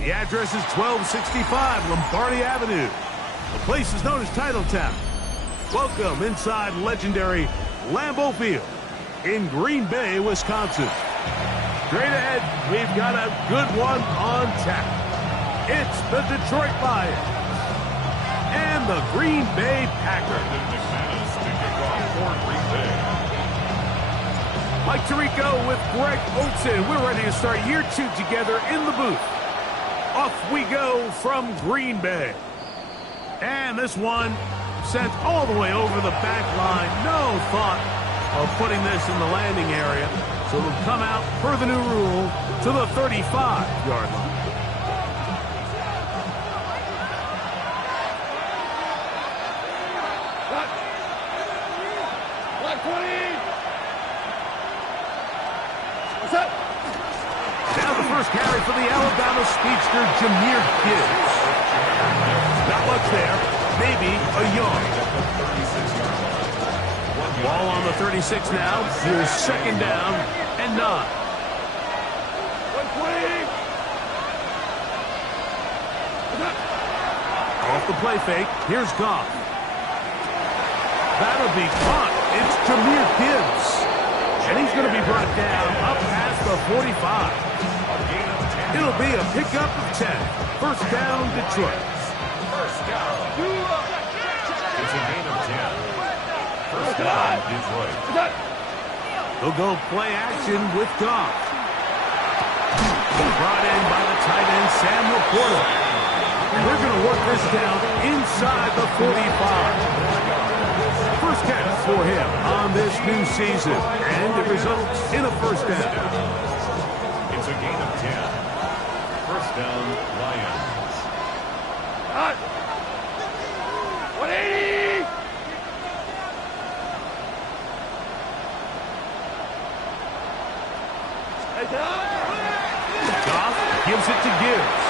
The address is 1265 Lombardi Avenue. The place is known as Titletown. Welcome inside legendary Lambeau Field in Green Bay, Wisconsin. Straight ahead, we've got a good one on tap. It's the Detroit Lions and the Green Bay Packers. Mike Tirico with Greg Olsen. We're ready to start year 2 together in the booth. Off we go from Green Bay. And this one sent all the way over the back line. No thought of putting this in the landing area. So it'll come out, per the new rule, to the 35-yard line. Now the first carry for the Alabama speedster, Jahmyr Gibbs. Not much there, maybe a yard. Ball on the 36 now. Here's 2nd down and 9. Off the play fake, here's Goff. That'll be caught. It's Jahmyr Gibbs. And he's going to be brought down up past the 45. It'll be a pickup of 10. First down, Detroit. First down. It's a gain of 10. First down, Detroit. They'll go play action with Goff. Brought in by the tight end, Sam Laporta. And they're going to work this down inside the 45. First catch for him on this new season, and it results in a first down. It's a gain of 10. First down, Lions. 180! Goff gives it to Gibbs.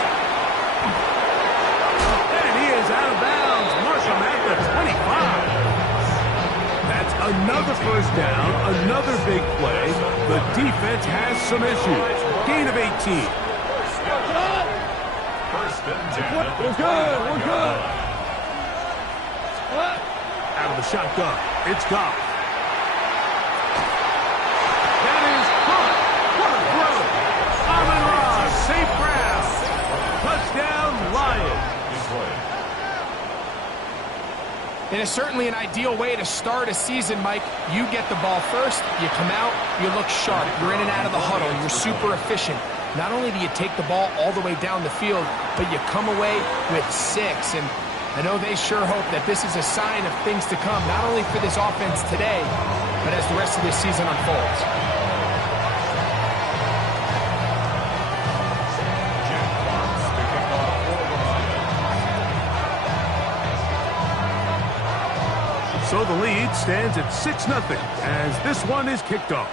And he is out of bounds. Marshall at the 25. That's another first down, another big play. The defense has some issues. Gain of 18. First and 10. We're good. We're good. Out of the shotgun, it's Goff. That is caught. What a throw. Amon-Ra, safe grab. Touchdown, Lions. It is certainly an ideal way to start a season, Mike. You get the ball first, you come out, you look sharp, you're in and out of the huddle, you're super efficient. Not only do you take the ball all the way down the field, but you come away with 6. And I know they sure hope that this is a sign of things to come, not only for this offense today, but as the rest of this season unfolds. So the lead stands at 6-0 as this one is kicked off.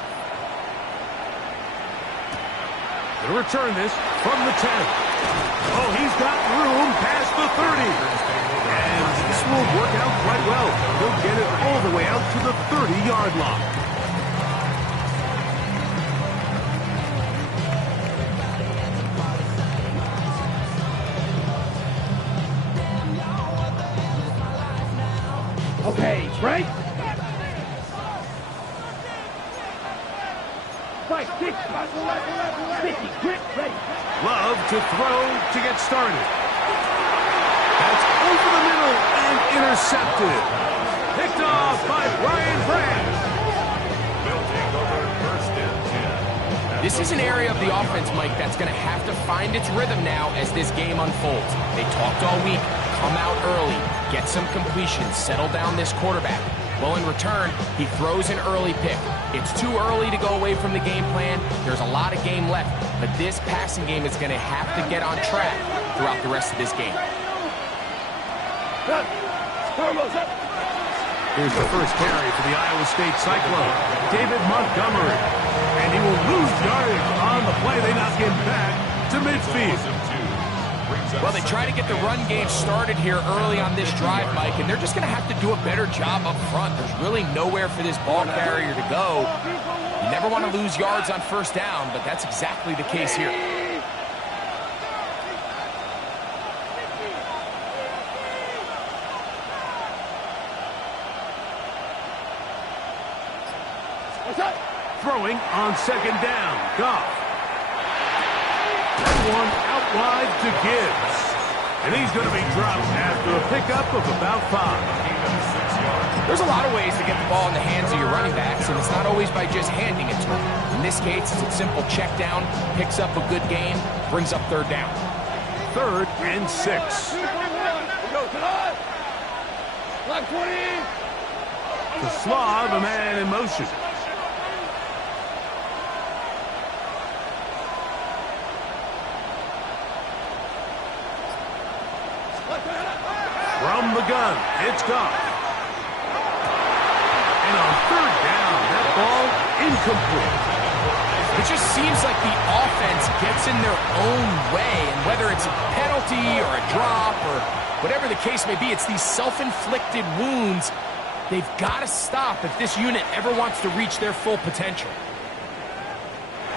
They'll return this from the 10. Oh, he's got room past the 30. And this will work out quite well. He'll get it all the way out to the 30-yard line. Okay, break. Right, kick. Sticky, quick, ready. Love to throw to get started. That's over the middle and intercepted. Picked off by Brian Branch. They'll take over first and 10. This is an area of the offense, Mike, that's going to have to find its rhythm now as this game unfolds. They talked all week. Come out early, get some completions, settle down this quarterback. Well, in return, he throws an early pick. It's too early to go away from the game plan. There's a lot of game left, but this passing game is going to have to get on track throughout the rest of this game. Here's the first carry for the Iowa State Cyclone, David Montgomery. And he will lose yardage on the play. They knock him back to midfield. Well, they try to get the run game started here early on this drive, Mike, and they're just going to have to do a better job up front. There's really nowhere for this ball carrier to go. You never want to lose yards on first down, but that's exactly the case here. throwing on second down. Goff. And one out wide to Gibbs. And he's going to be dropped after a pickup of about 5. There's a lot of ways to get the ball in the hands of your running backs, and it's not always by just handing it to them. In this case, it's a simple check down, picks up a good gain, brings up third down. 3rd and 6. The Slav, a man in motion. From the gun, it's Goff. And on 3rd down, that ball incomplete. It just seems like the offense gets in their own way, and whether it's a penalty or a drop or whatever the case may be, it's these self-inflicted wounds they've got to stop if this unit ever wants to reach their full potential.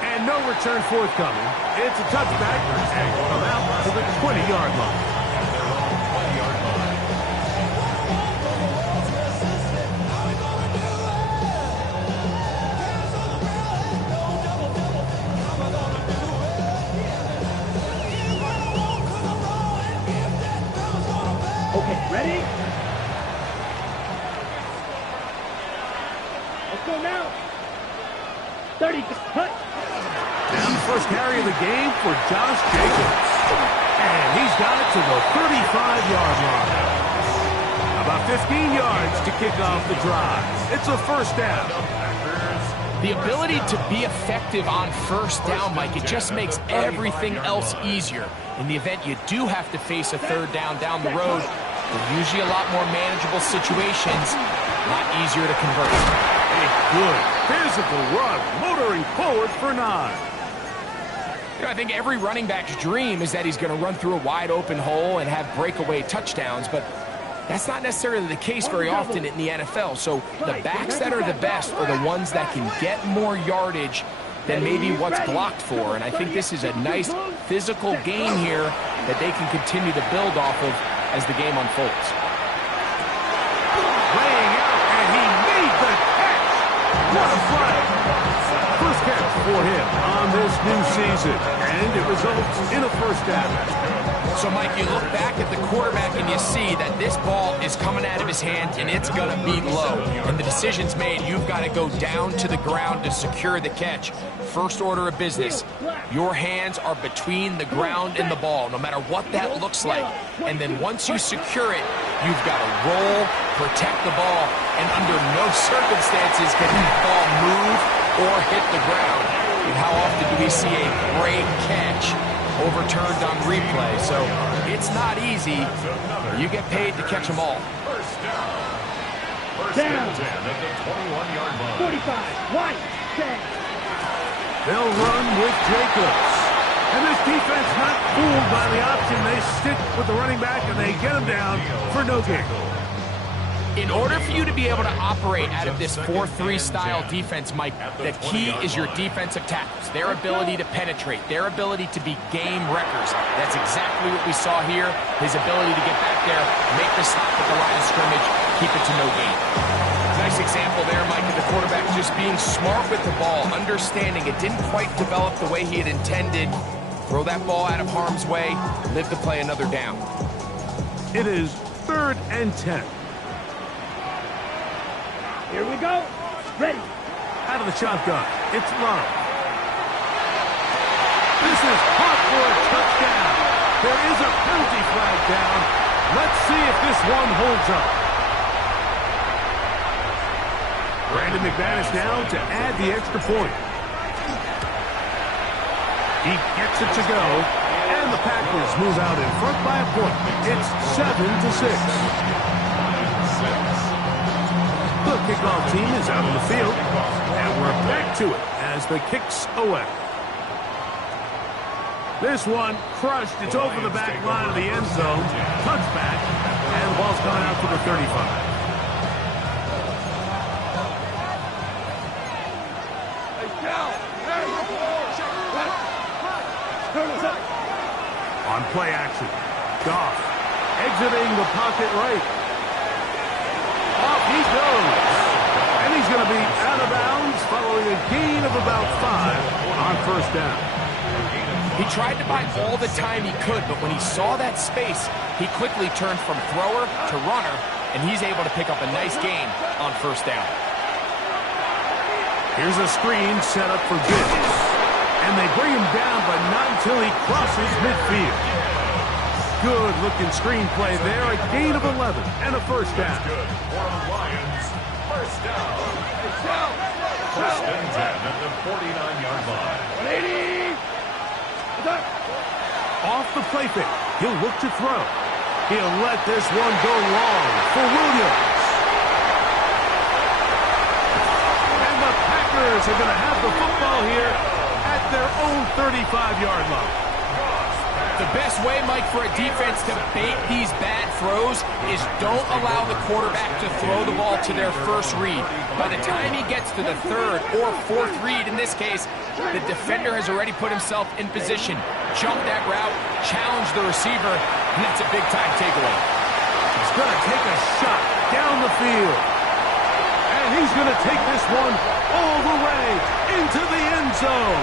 And no return forthcoming. It's a touchback and come out to the 20-yard line. Okay, ready? Let's go now. 30, cut. Down the first carry of the game for Josh Jacobs. And he's got it to the 35-yard line. About 15 yards to kick off the drive. It's a first down. The ability to be effective on first down, Mike, it just makes everything else easier. In the event you do have to face a third down the road, they're usually a lot more manageable situations, a lot easier to convert. A good physical run, motoring forward for 9. You know, I think every running back's dream is that he's going to run through a wide open hole and have breakaway touchdowns, but that's not necessarily the case very often in the NFL. So the backs that are the best are the ones that can get more yardage than maybe what's blocked for. And I think this is a nice physical game here that they can continue to build off of as the game unfolds. Laying out, and he made the catch. What a play. First catch for him on this new season, and it results in a first down. So, Mike, you look back at the quarterback and you see that this ball is coming out of his hand and it's going to be low. And the decision's made. You've got to go down to the ground to secure the catch. First order of business. Your hands are between the ground and the ball, no matter what that looks like. And then once you secure it, you've got to roll, protect the ball, and under no circumstances can the ball move or hit the ground. And how often do we see a great catch overturned on replay? So it's not easy. You get paid to catch them all. First down. First Down. and 10 at the 21-yard line. 45, wide, 10. They'll run with Jacobs. And this defense not fooled by the option. They stick with the running back and they get him down for no gain. In order for you to be able to operate out of this 4-3 style defense, Mike, the key is your defensive tackles, their ability to penetrate, their ability to be game wreckers. That's exactly what we saw here, his ability to get back there, make the stop at the line of scrimmage, keep it to no gain. Nice example there, Mike, of the quarterback just being smart with the ball, understanding it didn't quite develop the way he had intended. Throw that ball out of harm's way, live to play another down. It is 3rd and 10. Here we go. Ready. Out of the shotgun, it's Love. This is caught for a touchdown. There is a penalty flag down. Let's see if this one holds up. Brandon McManus now to add the extra point. He gets it to go, and the Packers move out in front by a point. It's 7-6. The kickoff team is out on the field, and we're back to it as the kick's away. This one crushed. It's over the back line of the end zone. Touchback, and the ball's gone out to the 35. On play action, Goff exiting the pocket right. Off he goes. And he's going to be out of bounds following a gain of about 5 on first down. He tried to buy all the time he could, but when he saw that space, he quickly turned from thrower to runner, and he's able to pick up a nice gain on first down. Here's a screen set up for Gibbs. And they bring him down, but not until he crosses midfield. Good-looking screen play there. A gain of 11 and a first down. Good for the Lions. First down. First and 10 at the 49-yard line. 180. Off the play fake. He'll look to throw. He'll let this one go long for Williams. And the Packers are going to have the football here at their own 35-yard line. The best way, Mike, for a defense to bait these bad throws is don't allow the quarterback to throw the ball to their first read. By the time he gets to the third or fourth read, in this case, the defender has already put himself in position, jumped that route, challenged the receiver, and that's a big-time takeaway. He's going to take a shot down the field. And he's going to take this one all the way into the end zone.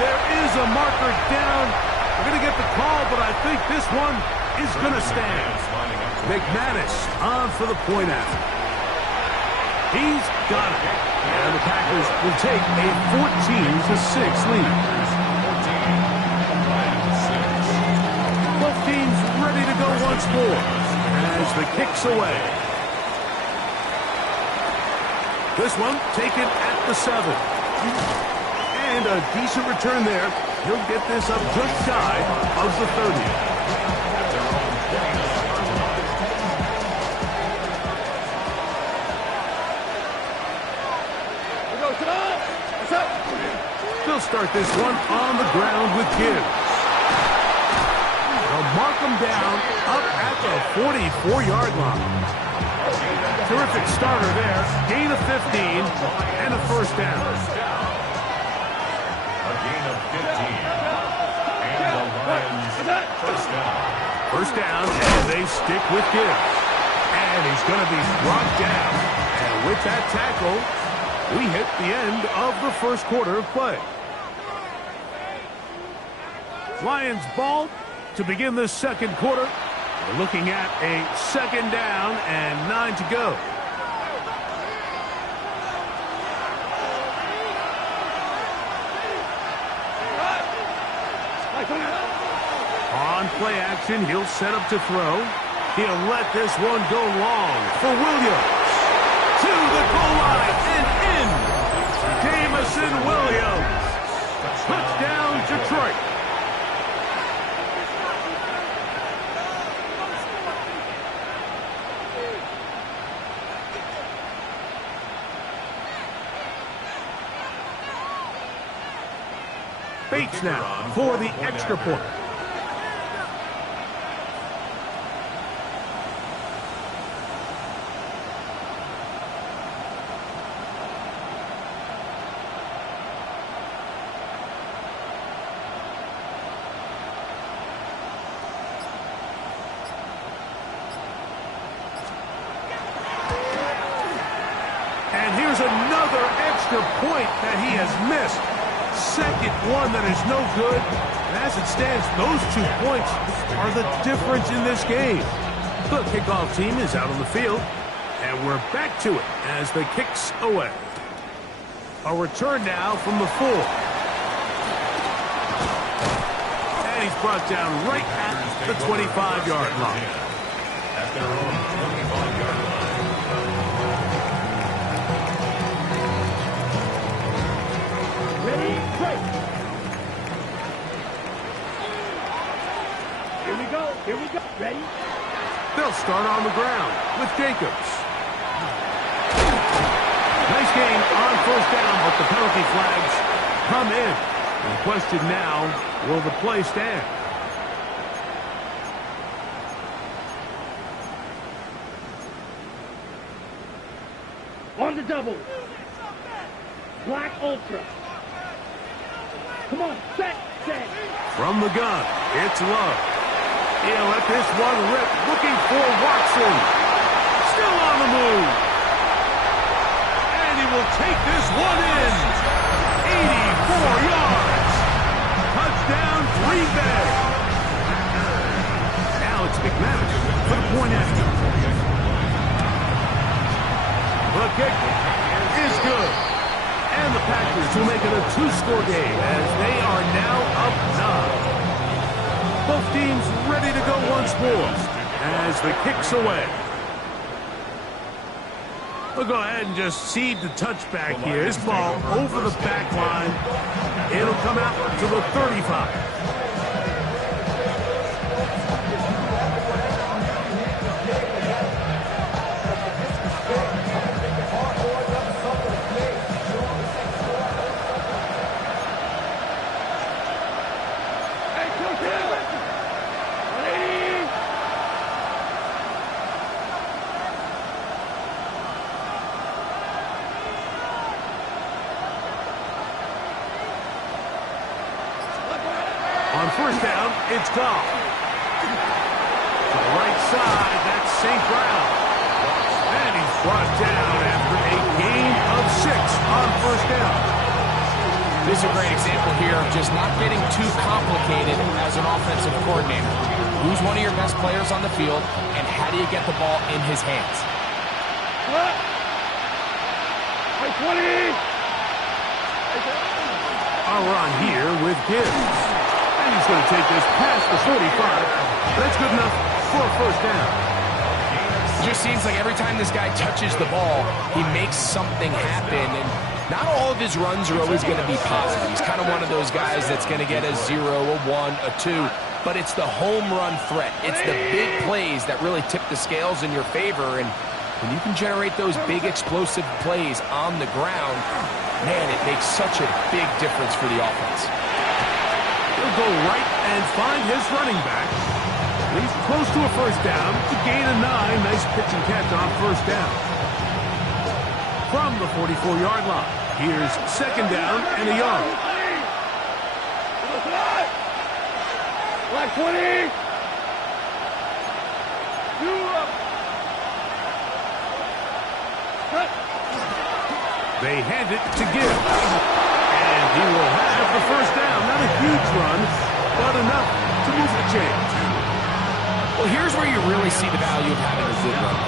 There is a marker down. We're going to get the call, but I think this one is going to stand. McManus on for the point after. He's got it. And the Packers will take a 14-6 lead. Both teams ready to go once more as the kick's away. This one taken at the 7. And a decent return there. He'll get this up just shy of the 30. They'll start this one on the ground with Gibbs. They'll mark him down up at the 44-yard line. Terrific starter there. Gain of 15 and a first down. A gain of 15. And the Lions first down. First down, and they stick with Gibbs. And he's going to be brought down. And with that tackle, we hit the end of the first quarter of play. Lions ball to begin this second quarter. We're looking at a second down and 9 to go. On play action, he'll set up to throw. He'll let this one go long for Williams. To the goal line and in. Jamison Williams. Touchdown, Detroit. Bates now for the extra point. And here's another extra point that he has missed. Second one that is no good. And as it stands, those 2 points are the difference in this game. The kickoff team is out on the field, and we're back to it as the kick's away. A return now from the 4. And he's brought down right at the 25-yard line. At their own 25-yard line. Ready, break. Here we go. Ready? They'll start on the ground with Jacobs. Nice gain on first down, but the penalty flags come in. The question now, will the play stand? On the double. Black Ultra. Come on, set. From the gun, it's Love. He'll let this one rip, looking for Watson. Still on the move. And he will take this one in. 84 yards. Touchdown, Green Bay. Now it's McManus for the point after. The kick is good. And the Packers will make it a two-score game as they are now up 9. Both teams ready to go once more as the kick's away. We'll go ahead and just cede the touchback here. This ball over the back line. It'll come out to the 35. On first down, it's Goff. To the right side, that's St. Brown. And he's brought down after a gain of 6 on first down. This is a great example here of just not getting too complicated as an offensive coordinator. Who's one of your best players on the field, and how do you get the ball in his hands? A run here with Gibbs. And he's going to take this past the 45. That's good enough for a first down. It just seems like every time this guy touches the ball, he makes something happen. And not all of his runs are always going to be positive. He's kind of one of those guys that's going to get a 0, a 1, a 2. But it's the home run threat. It's the big plays that really tip the scales in your favor. And when you can generate those big explosive plays on the ground, man, it makes such a big difference for the offense. He'll go right and find his running back. He's close to a first down to gain a 9. Nice pitch and catch on first down. From the 44-yard line, here's second down and a yard. Black 20. They hand it to Gibbs. And he will have the first down. Not a huge run, but enough to move the chains. Well, here's where you really see the value of having a good run.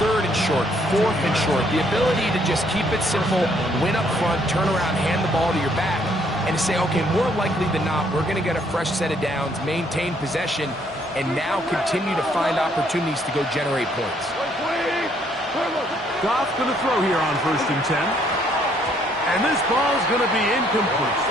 Third and short, fourth and short. The ability to just keep it simple, win up front, turn around, hand the ball to your back, and to say, okay, more likely than not, we're going to get a fresh set of downs, maintain possession, and now continue to find opportunities to go generate points. Goff going to throw here on first and 10. And this ball's going to be incomplete.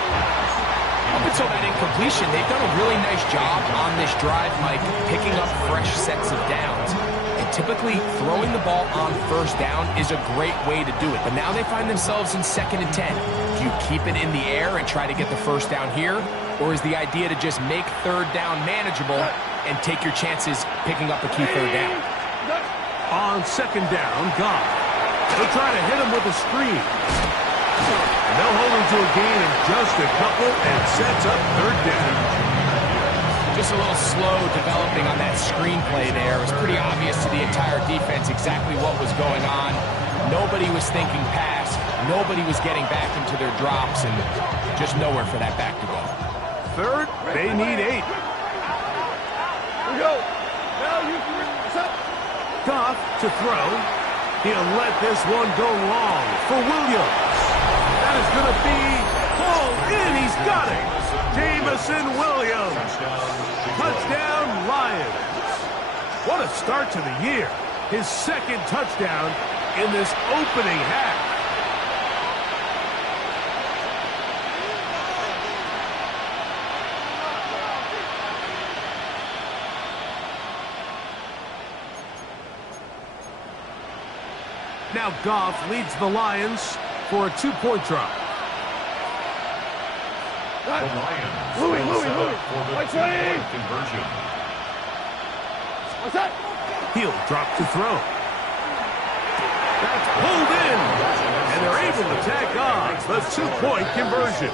Up until that incompletion, they've done a really nice job on this drive, Mike, picking up fresh sets of downs. And typically, throwing the ball on first down is a great way to do it. But now they find themselves in second and 10. Do you keep it in the air and try to get the first down here? Or is the idea to just make third down manageable and take your chances picking up a key third down? On second down, Goff. They'll try to hit him with a screen. And they'll hold him to a gain of just a couple and sets up third down. Just a little slow developing on that screenplay there. It was pretty obvious to the entire defense exactly what was going on. Nobody was thinking pass. Nobody was getting back into their drops, and just nowhere for that back to go. Third, they need 8. Here we go. Now you can what's up? Goff to throw. He'll let this one go long for Williams. That is going to be pulled in. He's got it. Jameson Williams. Touchdown, Lions. What a start to the year. His second touchdown in this opening half. Now Goff leads the Lions for a 2-point try. The Lions Louis. for the 2-point conversion. What's that? He'll drop to throw. That's pulled in. And they're able to tack on the 2-point conversion.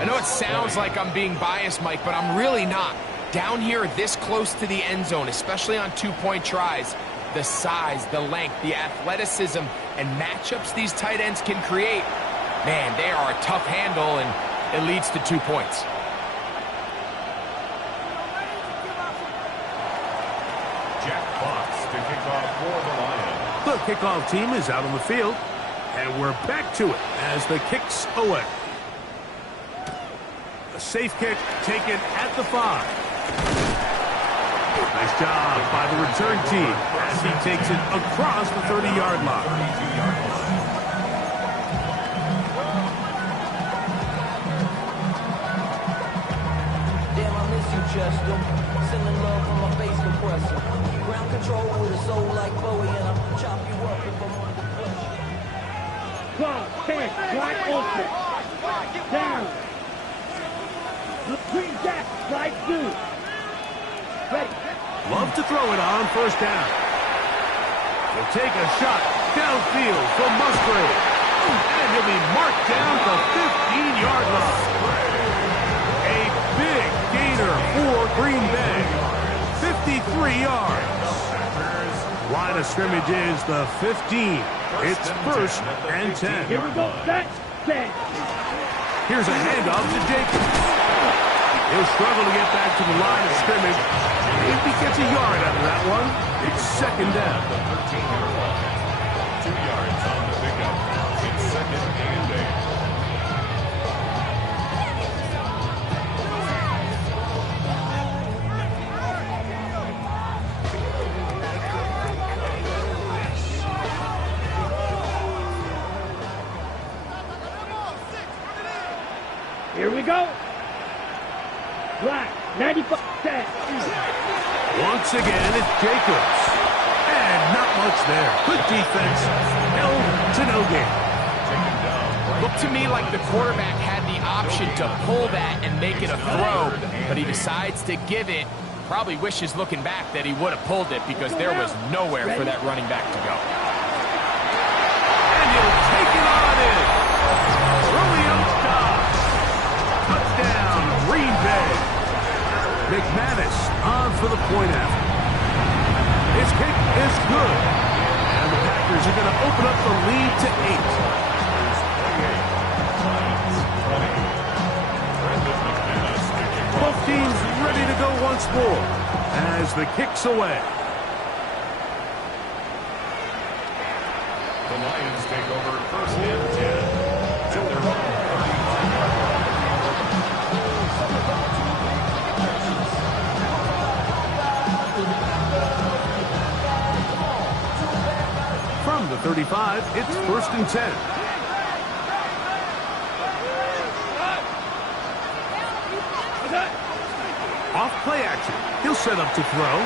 I know it sounds like I'm being biased, Mike, but I'm really not. Down here this close to the end zone, especially on 2-point tries, the size, the length, the athleticism and matchups these tight ends can create, man, they are a tough handle, and it leads to 2 points. Jack Fox to kick off for the Lions. The kickoff team is out on the field, and we're back to it as the kick's away. A safe kick taken at the 5. Nice job by the return team as he takes it across the 30-yard line. 32-yard line. Damn, I miss you, Chester. Sending love from my face compressor. Ground control with a soul like Bowie, and I'll chop you up if I'm under pressure. Close, 10, wide open. Down. Look, green jack, right through. Ready. Love to throw it on first down. He'll take a shot downfield from Musgrave. And he'll be marked down the 15-yard line. A big gainer for Green Bay. 53 yards. Line of scrimmage is the 15. It's first and 10. Here we go. That's 10. Here's a handoff to Jacobs. He'll struggle to get back to the line of scrimmage. If he gets a yard out of that one, it's second down. The 13-yard line. 2 yards on the pickup. It's second and 8. Here we go. Black, 95, 10. Once again, it's Jacobs. And not much there. Good defense. Held to no gain. Looked to me like the quarterback had the option to pull that and make it a throw, but he decides to give it. Probably wishes looking back that he would have pulled it because there was nowhere for that running back to go. And he'll take it on in. Julio Dobbs. Touchdown, Green Bay. McManus on for the point after. His kick is good. And the Packers are going to open up the lead to 8. Both teams ready to go once more as the kick's away. The Lions take over first and 10. To their own 32-yard line. From the 35, it's first and 10. Off play action. He'll set up to throw.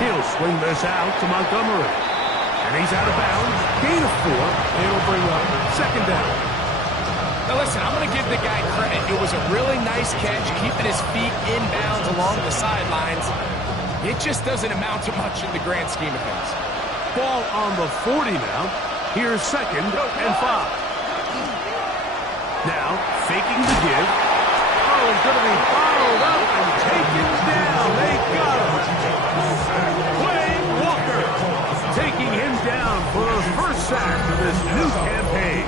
He'll swing this out to Montgomery. And he's out of bounds. Gain of 4. It'll bring up second down. Now listen, I'm going to give the guy credit. It was a really nice catch, keeping his feet inbounds along the sidelines. It just doesn't amount to much in the grand scheme of things. Ball on the 40 now. Here's second and 5. Now, faking the give. Oh, he's going to be followed up and taken down. They got him. Wayne Walker taking him down for the first sack of this new campaign.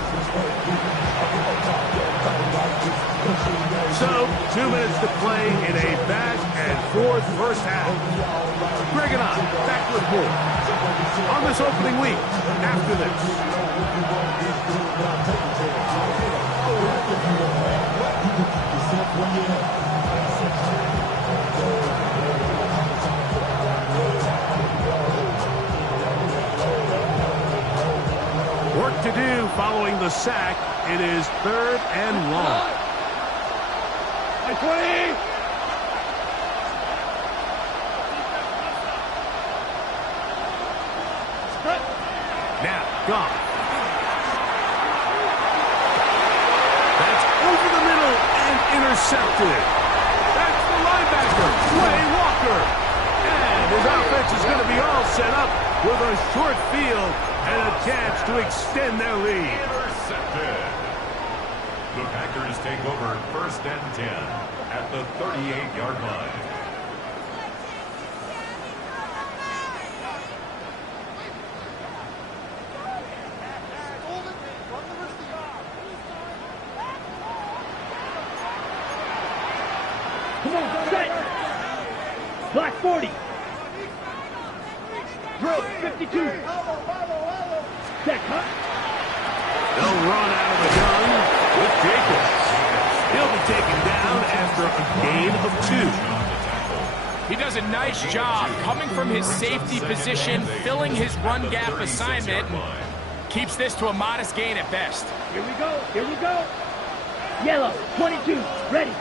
So, 2 minutes to play in a back-and-forth first half. Greg and I back with more on this opening week after this. Work to do following the sack. It is third and long. 20. Now, gone. That's over the middle and intercepted. That's the linebacker, Wayne Walker. And his offense is going to be all set up with a short field and a chance to extend their lead. Intercepted. The Packers take over first and 10 at the 38-yard line. Come on, set. Black 40. Drill 52. Set, huh? They'll run out of the gun with Jacobs. He'll be taken down after a gain of 2. He does a nice job coming from his safety position, filling his run gap assignment, and keeps this to a modest gain at best. Here we go. Here we go. Yellow 22. Ready.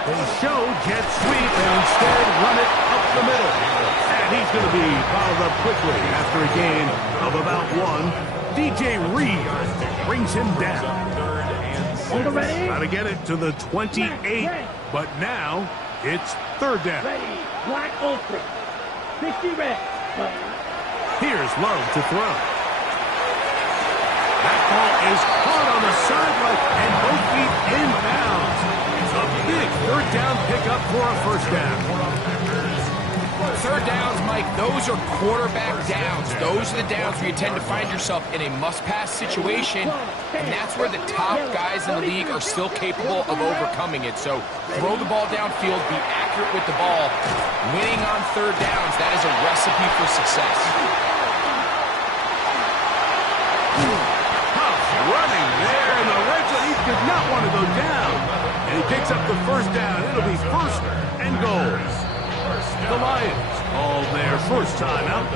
They show jet sweep and instead run it up the middle. And he's going to be fouled up quickly after a gain of about 1. DJ Reed brings him down. Ready. Trying to get it to the 28, but now it's 3rd down. Ready. Black Ultra. 60 red. Here's Love to throw. That ball is caught on the sideline and both feet inbounds. A big 3rd down pickup for a 1st down. 3rd downs, Mike, those are quarterback downs. Those are the downs where you tend to find yourself in a must-pass situation, and that's where the top guys in the league are still capable of overcoming it. So throw the ball downfield, be accurate with the ball. Winning on 3rd downs, that is a recipe for success. Huff running there in the red zone. He did not want to go down. And he picks up the 1st down. It'll be 1st and goal. The Lions call their first timeout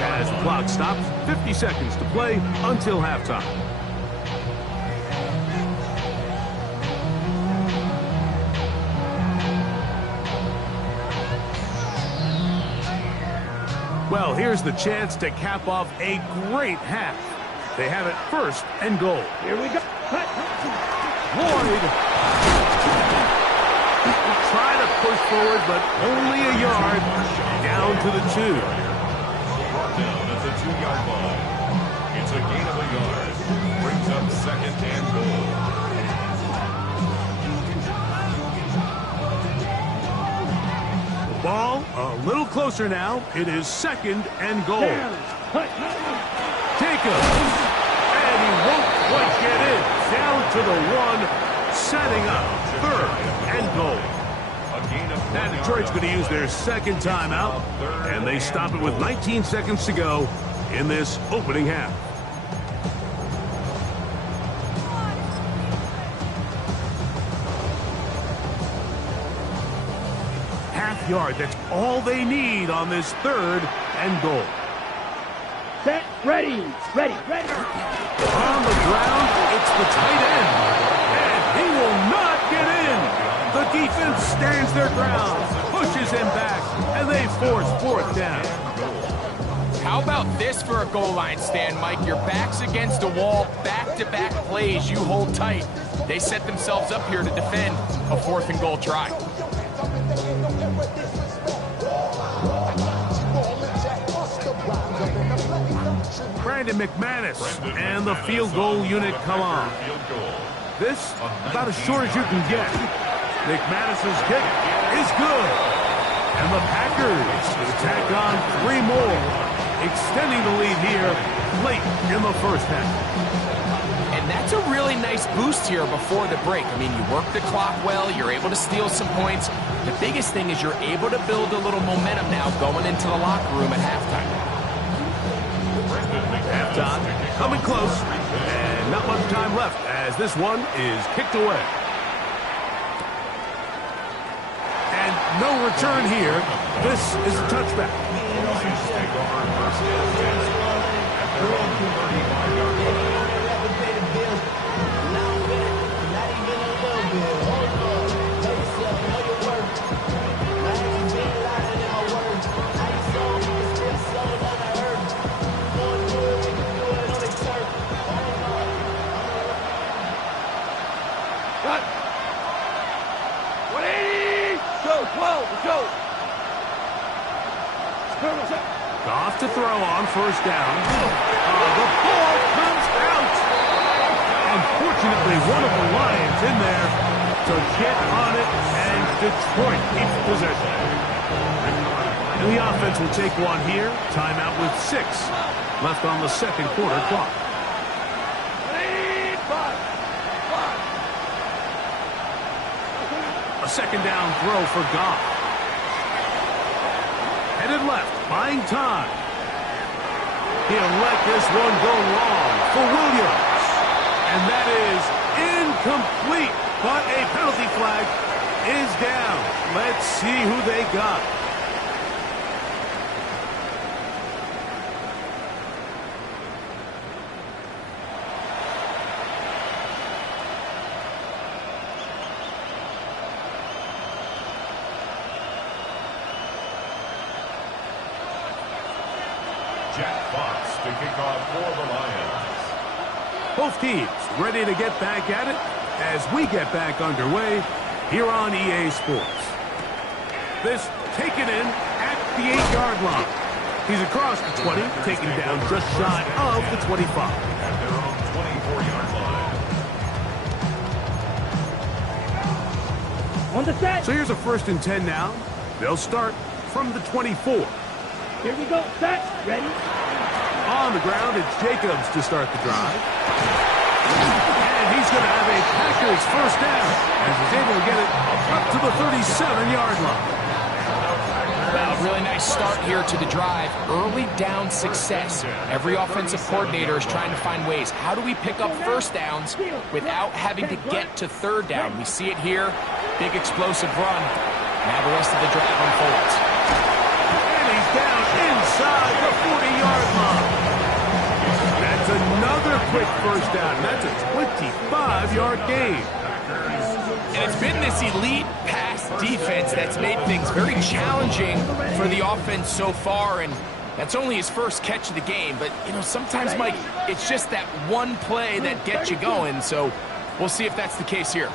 as the clock stops. 50 seconds to play until halftime. Well, here's the chance to cap off a great half. They have it 1st and goal. Here we go. Lloyd. Try to push forward, but only a yard. Down to the 2. Brought down at the 2-yard line. It's a gain of a yard. Brings up 2nd and goal. Ball a little closer now. It is 2nd and goal. Jacobs. And he won't quite get in. Down to the 1. Setting up 3rd and goal. And Detroit's going to use their 2nd timeout. And they stop it with 19 seconds to go in this opening half. Half yard, that's all they need on this 3rd and goal. Set, ready, ready, ready. On the ground, it's the tight end. And he will not get in. The defense stands their ground, pushes him back, and they force 4th down. How about this for a goal line stand, Mike? Your back's against a wall, back-to-back plays, you hold tight. They set themselves up here to defend a 4th and goal try. Brandon McManus and the field goal unit come on. This about as short as you can get. McManus's kick is good. And the Packers will tack on 3 more, extending the lead here late in the 1st half. And that's a really nice boost here before the break. I mean, you work the clock well, you're able to steal some points. The biggest thing is you're able to build a little momentum now going into the locker room at halftime. Halftime coming close, and not much time left as this one is kicked away. And no return here. This is a touchback. Cut. 180. Go, 12. Go. Off to throw on 1st down. The ball comes out. Unfortunately, one of the Lions in there to get on it, and Detroit keeps possession. And the offense will take one here. Timeout with 6 left on the 2nd quarter clock. A second down throw for Goff. Headed left, buying time. He'll let this one go long for Williams. And that is incomplete. But a penalty flag is down. Let's see who they got. Jack Fox to kick off for the Lions. Both teams ready to get back at it as we get back underway here on EA Sports. This taken in at the 8-yard line. He's across the 20, taken down just shy of the 25. At their own 24-yard line. On the set. So here's a 1st and 10 now. They'll start from the 24. Here we go. Set. Ready. On the ground, it's Jacobs to start the drive. And he's going to have a Packers first down as he's able to get it up to the 37-yard line. Well, really nice start here to the drive. Early down success. Every offensive coordinator is trying to find ways. How do we pick up first downs without having to get to third down? We see it here. Big explosive run. Now the rest of the drive unfolds. And he's down inside the 40-yard line. That's another quick first down. That's a 25-yard gain. And it's been this elite pass defense that's made things very challenging for the offense so far, and that's only his first catch of the game. But, you know, sometimes, Mike, it's just that one play that gets you going, so we'll see if that's the case here.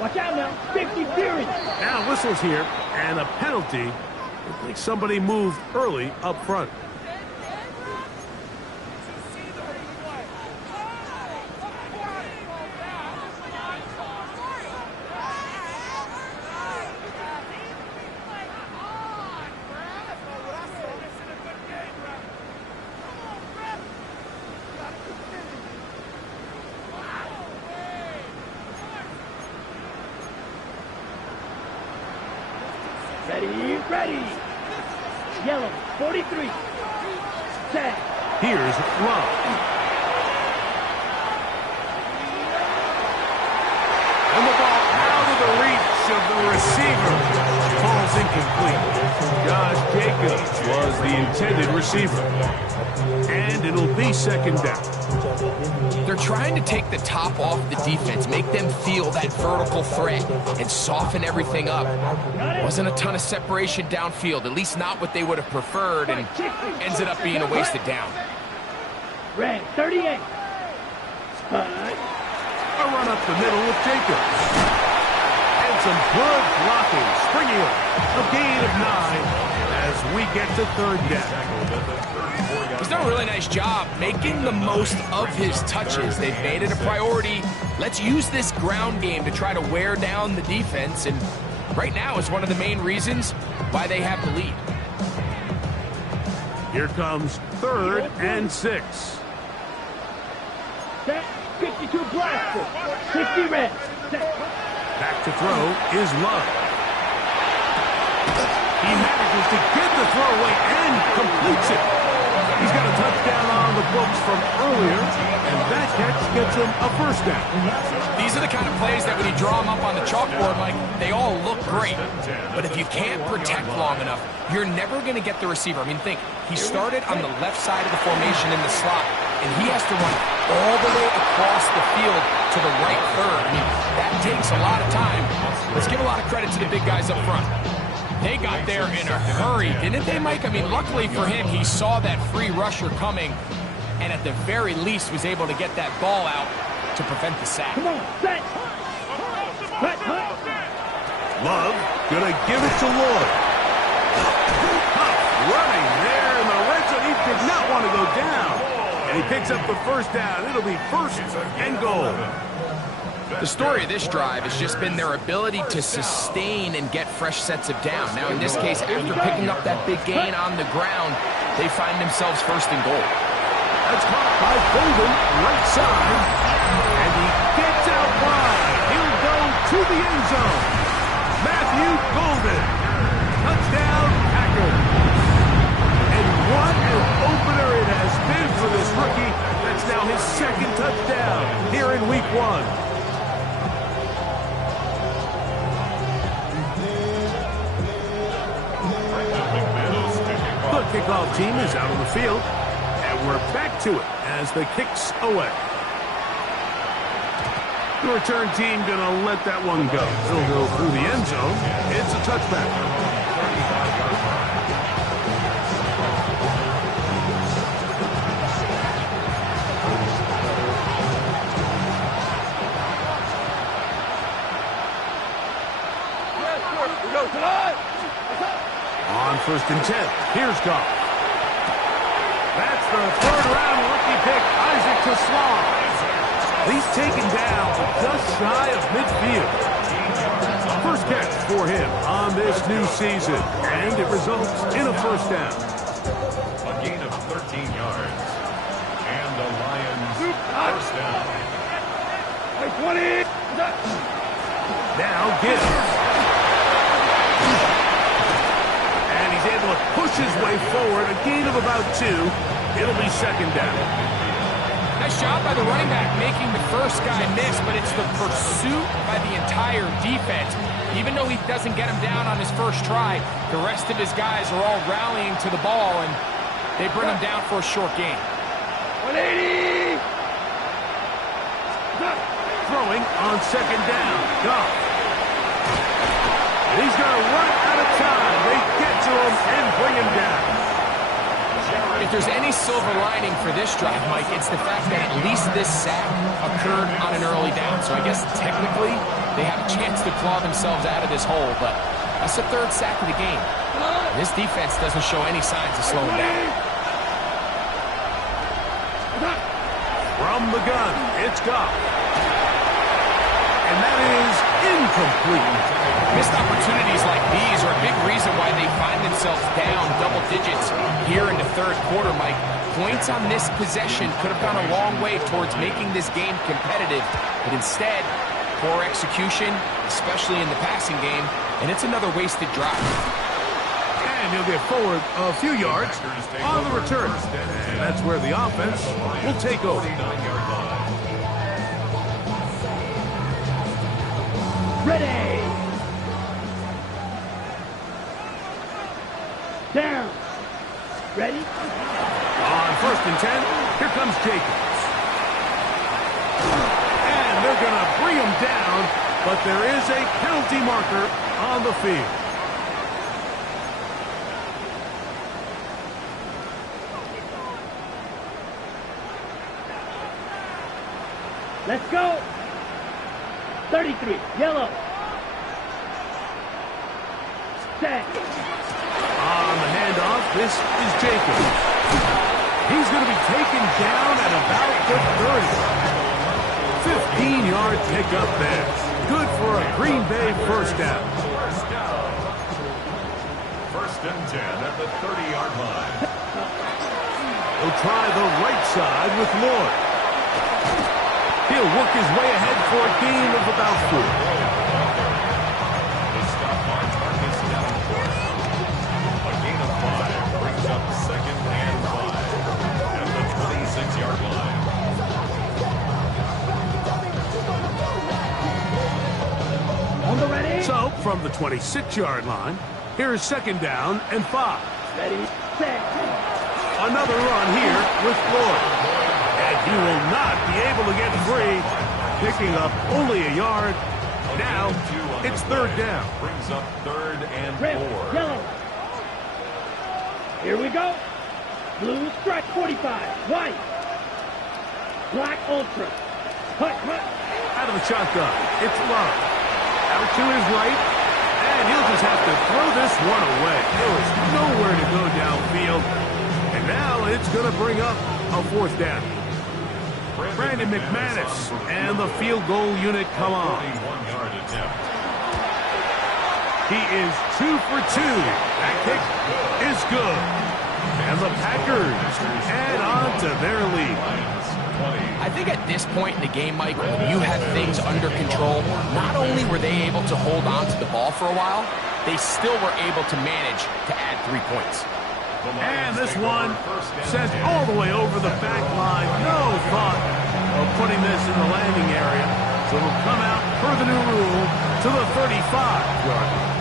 Watch out now. Safety clearance. Now whistles here, and a penalty. Looks like somebody moved early up front. Ready. Yellow, 43. Set. Here's Love. And the ball out of the reach of the receiver. Ball's incomplete. Josh Jacobs was the intended receiver. And it'll be second down. They're trying to take the top off the defense, make them feel that vertical threat, and soften everything up. Wasn't a ton of separation downfield, at least not what they would have preferred, and ends it up being a wasted down. Red, 38. A run up the middle with Jacobs. And some good blocking, springing up. A gain of 9 as we get to third down. He's done a really nice job making the most of his touches. They've made it a priority. Let's use this ground game to try to wear down the defense, and right now is one of the main reasons why they have the lead. Here comes 3rd and 6. Set. 52 blaster. 60 red. Set. Back to throw is Love. He manages to get the throw away and completes it. He's got a touchdown on the books from earlier, and that catch gets him a first down. These are the kind of plays that when you draw them up on the chalkboard, Mike, they all look great. But if you can't protect long enough, you're never going to get the receiver. I mean, think, he started on the left side of the formation in the slot, and he has to run all the way across the field to the right third. I mean, that takes a lot of time. Let's give a lot of credit to the big guys up front. They got there in a hurry, didn't they, Mike? I mean, luckily for him, he saw that free rusher coming, and at the very least was able to get that ball out to prevent the sack. Come on, set. Love gonna give it to Lloyd. Running there in the red zone. He did not want to go down. And he picks up the first down. It'll be 1st and goal. The story of this drive has just been their ability to sustain and get fresh sets of down. Now, in this case, after picking up that big gain on the ground, they find themselves 1st and goal. That's caught by Bolden, right side. zone. Matthew Golden. Touchdown, Packers. And what an opener it has been for this rookie. That's now his second touchdown here in week 1. The kickoff team is out on the field, and we're back to it as the kick's away. The return team gonna let that one go. It'll go through the end zone. It's a touchback. On 1st and 10, here's Goff. That's the 3rd-round rookie pick, Isaac Teslam. He's taken down just shy of midfield. First catch for him on this new season, and it results in a 1st down. A gain of 13 yards. And the Lions 1st down. 20. Now Gibbs. And he's able to push his way forward, a gain of about 2. It'll be 2nd down. Nice job by the running back making the first guy miss, but it's the pursuit by the entire defense. Even though he doesn't get him down on his first try, the rest of his guys are all rallying to the ball, and they bring him down for a short gain. 180. Throwing on 2nd down. Goff. He's going to run out of time. They get to him and bring him down. If there's any silver lining for this drive, Mike, it's the fact that at least this sack occurred on an early down. So I guess technically they have a chance to claw themselves out of this hole, but that's the 3rd sack of the game. This defense doesn't show any signs of slowing down. From the gun, it's Goff. And that is incomplete. Missed opportunities like these are a big reason why they find themselves down double digits here in the 3rd quarter, Mike. Points on this possession could have gone a long way towards making this game competitive, but instead, poor execution, especially in the passing game, and it's another wasted drive. And he'll get forward a few yards on the return. And that's where the offense will take over. Ready. Down. Ready? On 1st and 10, here comes Jacobs. And they're going to bring him down, but there is a penalty marker on the field. Let's go. 33, yellow. Set. On the handoff, this is Jacobs. He's going to be taken down at about the 30. 15-yard pickup there. Good for a Green Bay 1st down. 1st and 10 at the 30-yard line. He'll try the right side with Lloyd. He'll work his way ahead for a gain of about 4. The stop March Marcus Davenport. A gain of 5 brings up 2nd and 5 at the 26-yard line. On the ready. So, from the 26-yard line, here is 2nd down and 5. Ready, set. Another run here with Lloyd. And he will not be able to get free, picking up only a yard. Now, it's 3rd down. Brings up 3rd and 4. Red, yellow. Here we go. Blue stripe 45, white. Black ultra. Hut, hut. Out of the shotgun, it's Love. Out to his right, and he'll just have to throw this one away. There was nowhere to go downfield. And now it's going to bring up a 4th down. Brandon McManus and the field goal unit come on. 41-yard attempt. He is 2 for 2. That kick is good. And the Packers add on to their lead. I I think at this point in the game, Mike, when you have things under control, not only were they able to hold on to the ball for a while, they still were able to manage to add 3 points. And this one sent all the way over the back line. No thought of putting this in the landing area. So it'll come out per the new rule to the 35-yard line.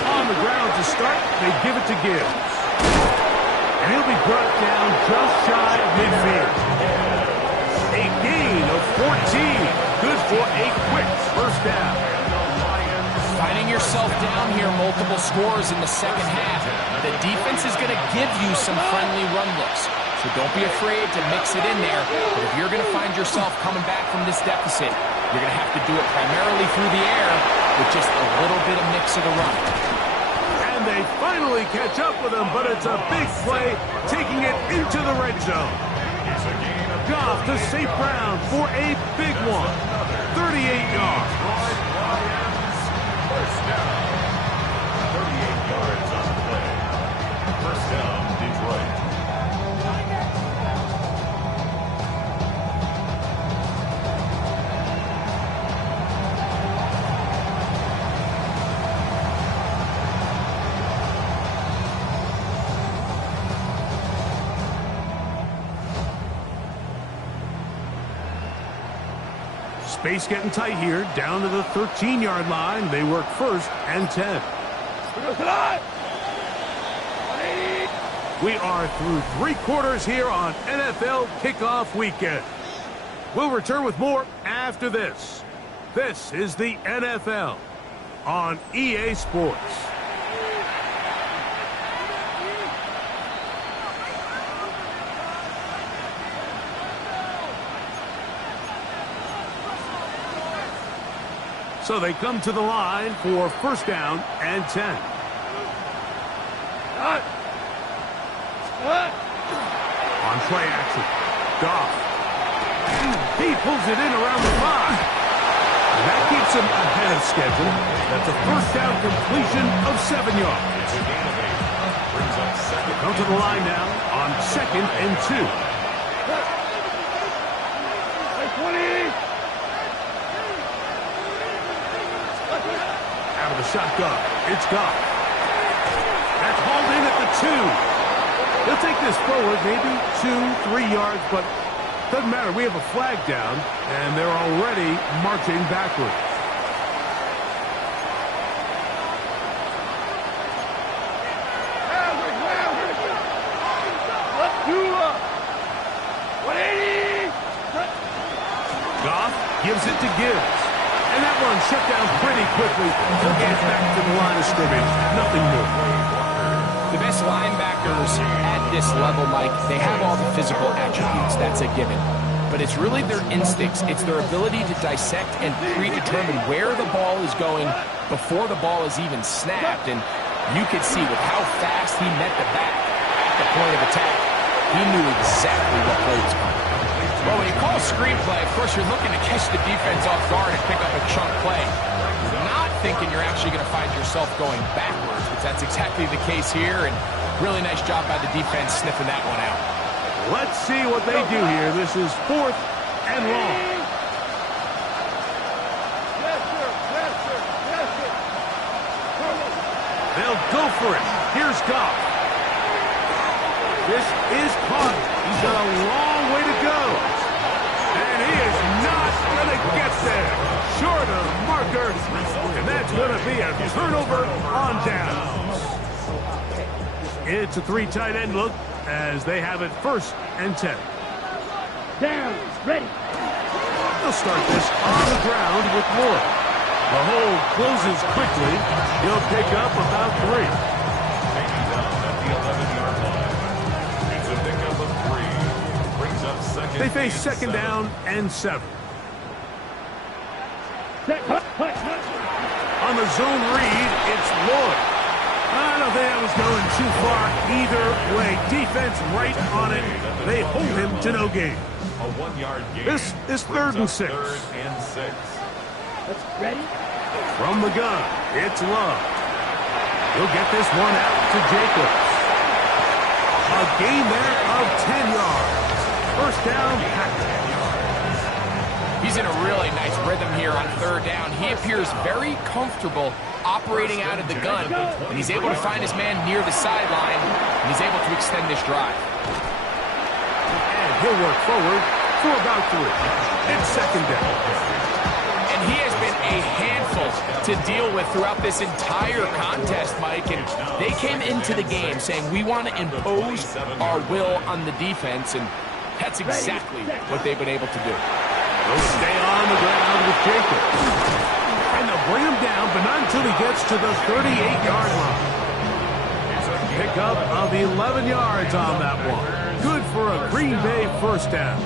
On the ground to start, they give it to Gibbs. And he'll be brought down just shy of midfield. A gain of 14. Good for a quick first down. Finding yourself down here, multiple scores in the second half. The defense is going to give you some friendly run looks. So don't be afraid to mix it in there. But if you're going to find yourself coming back from this deficit, you're going to have to do it primarily through the air with just a little bit of mix of the run. And they finally catch up with him, but it's a big play, taking it into the red zone. Goff to St. Brown for a big one. 38 yards. First down. 38 yards on the play. First down, Detroit. Space getting tight here, down to the 13-yard line. They work first and 10. We are through 3 quarters here on NFL Kickoff Weekend. We'll return with more after this. This is the NFL on EA Sports. So they come to the line for first down and 10. On play action, Goff. He pulls it in around the 5. And that keeps him ahead of schedule. That's a first down completion of 7 yards. Come to the line now on second and 2. Out of the shotgun, it's Goff. That's hauled in at the 2. He'll take this forward, maybe 2-3 yards, but doesn't matter. We have a flag down, and they're already marching backward. Goff gives it to Gibbs. And that one shut down pretty quickly. He'll get back to the line of scrimmage. Nothing new. The best linebackers at this level, Mike, they have all the physical attributes. That's a given. But it's really their instincts. It's their ability to dissect and predetermine where the ball is going before the ball is even snapped. And you could see with how fast he met the back at the point of attack, he knew exactly what play was coming. Well, when you call a screenplay, of course, you're looking to catch the defense off guard and pick up a chunk play. Not thinking you're actually going to find yourself going backwards, but that's exactly the case here, and really nice job by the defense sniffing that one out. Let's see what they do here. This is 4th and long. They'll go for it. Here's Goff. This is caught. He's got a long way to go. And he is not going to get there. Short of marker. And that's going to be a turnover on downs. It's a 3 tight end look as they have it first and 10. Down, ready. They'll start this on the ground with Moore. The hole closes quickly. He'll pick up about 3. Taking down at the 11-yard line. It's a pickup of 3. Brings up second. They face second down and 7. On the zone read, it's Lloyd. I don't think that was going too far either way. Defense right on it. They hold him to no gain. A 1-yard gain. This is 3rd and 6. 3rd and 6. Ready? From the gun, it's Love. He'll get this one out to Jacobs. A gain there of 10 yards. First down, Packers. He's in a really nice rhythm here on third down. He appears very comfortable operating out of the gun, and he's able to find his man near the sideline, and he's able to extend this drive. And he'll work forward for about 3. It's second down. And he has been a handful to deal with throughout this entire contest, Mike, and they came into the game saying we want to impose our will on the defense, and that's exactly what they've been able to do. He'll stay on the ground with Jacobs. And they'll bring him down, but not until he gets to the 38-yard line. Pickup of 11 yards on that one. Good for a Green Bay first down.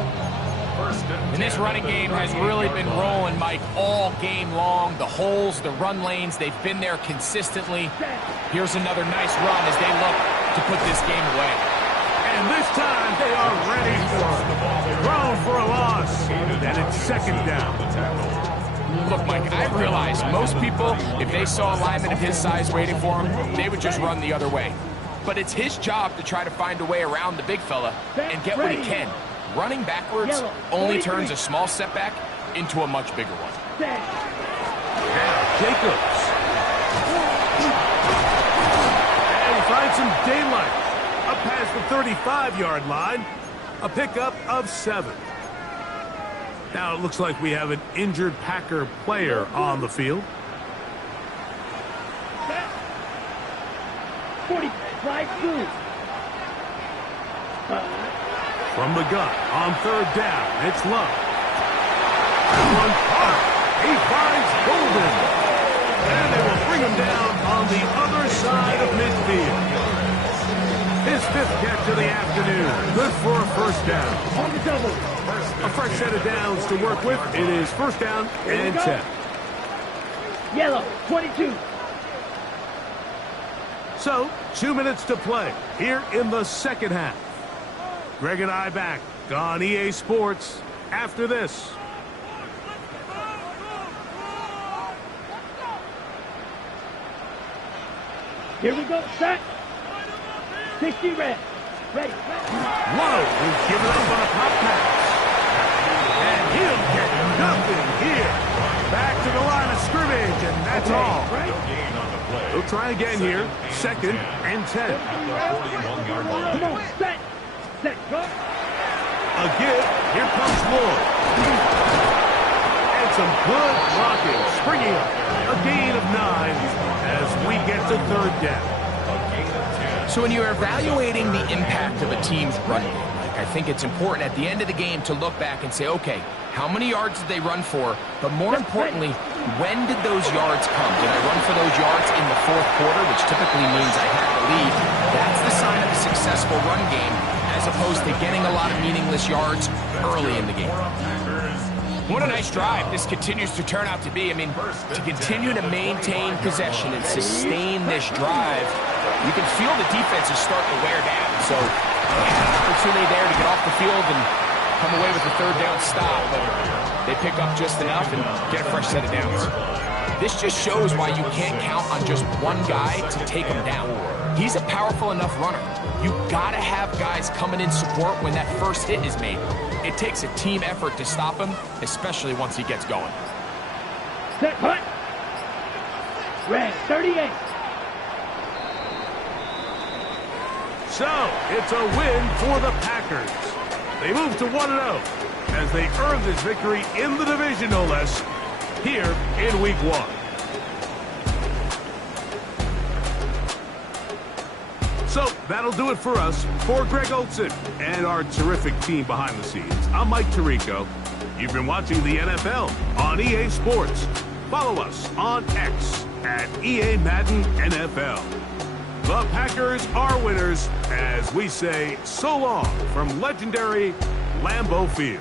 And this running game has really been rolling, Mike, all game long. The holes, the run lanes, they've been there consistently. Here's another nice run as they look to put this game away. And this time they are ready for it. Thrown for a loss. And it's second down. Look, Mike, I realize most people, if they saw a lineman of his size waiting for him, they would just run the other way. But it's his job to try to find a way around the big fella and get what he can. Running backwards only turns a small setback into a much bigger one. Now, Jacobs. And he finds some daylight. Up past the 35-yard line. A pickup of 7. Now it looks like we have an injured Packer player on the field. 45 through. From the gun, on third down, it's Love. One caught. He finds Golden. And they will bring him down on the other side of midfield. His 5th catch of the afternoon. Good for a first down. On the double. A fresh set of downs to work with. It is first down and 10. Yellow, 22. So, 2 minutes to play here in the second half. Greg and I back on EA Sports after this. Here we go, set. 60 red. Ready. Lowe is given up on a pop pass. And he'll get nothing here. Back to the line of scrimmage, and that's all. They'll try again here. Second and 10. Come on, set. Set, go. A give. Here comes Lloyd. And some good blocking. Springing up. A gain of 9 as we get to third down. So when you're evaluating the impact of a team's run game, Mike, I think it's important at the end of the game to look back and say, okay, how many yards did they run for? But more importantly, when did those yards come? Did I run for those yards in the fourth quarter, which typically means I had the lead? That's the sign of a successful run game, as opposed to getting a lot of meaningless yards early in the game. What a nice drive this continues to turn out to be. I mean, to continue to maintain possession and sustain this drive, you can feel the defense is starting to wear down. So, an opportunity there to get off the field and come away with a third down stop, but they pick up just enough and get a fresh set of downs. This just shows why you can't count on just one guy to take him down. He's a powerful enough runner. You gotta have guys coming in support when that first hit is made. It takes a team effort to stop him, especially once he gets going. Set, punt. Red, 38. So, it's a win for the Packers. They move to 1-0 as they earn this victory in the division, no less, here in Week 1. So, that'll do it for us. For Greg Olson and our terrific team behind the scenes, I'm Mike Tirico. You've been watching the NFL on EA Sports. Follow us on X at EA Madden NFL. The Packers are winners as we say so long from legendary Lambeau Field.